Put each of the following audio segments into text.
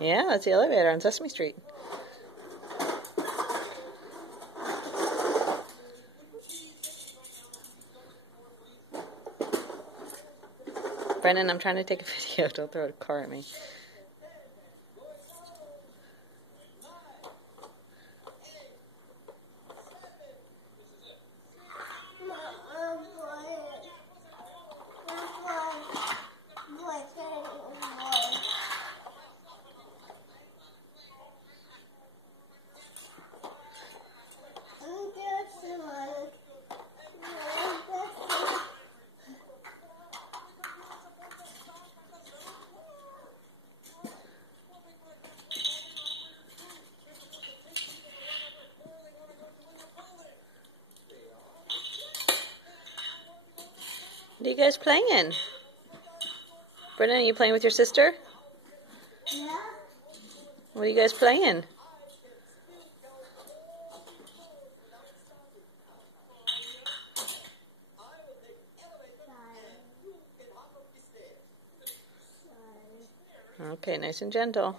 Yeah, that's the elevator on Sesame Street. Brennan, I'm trying to take a video. Don't throw a car at me. What are you guys playing? Brennan, are you playing with your sister? Yeah. What are you guys playing? Okay, nice and gentle.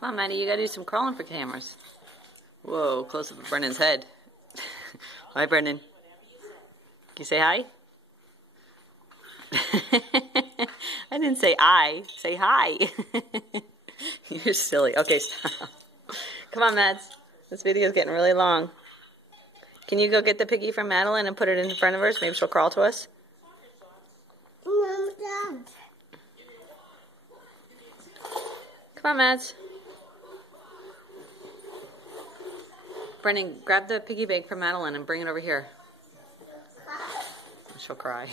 Come on, Maddie, you gotta do some crawling for cameras. Whoa, close up of Brennan's head. Hi, Brennan. Can you say hi? I didn't say I. Say hi. You're silly. Okay, stop. Come on, Mads. This video's getting really long. Can you go get the piggy from Madeline and put it in front of her so maybe she'll crawl to us? Come on, Mads. Brennan, grab the piggy bank from Madeline and bring it over here. She'll cry.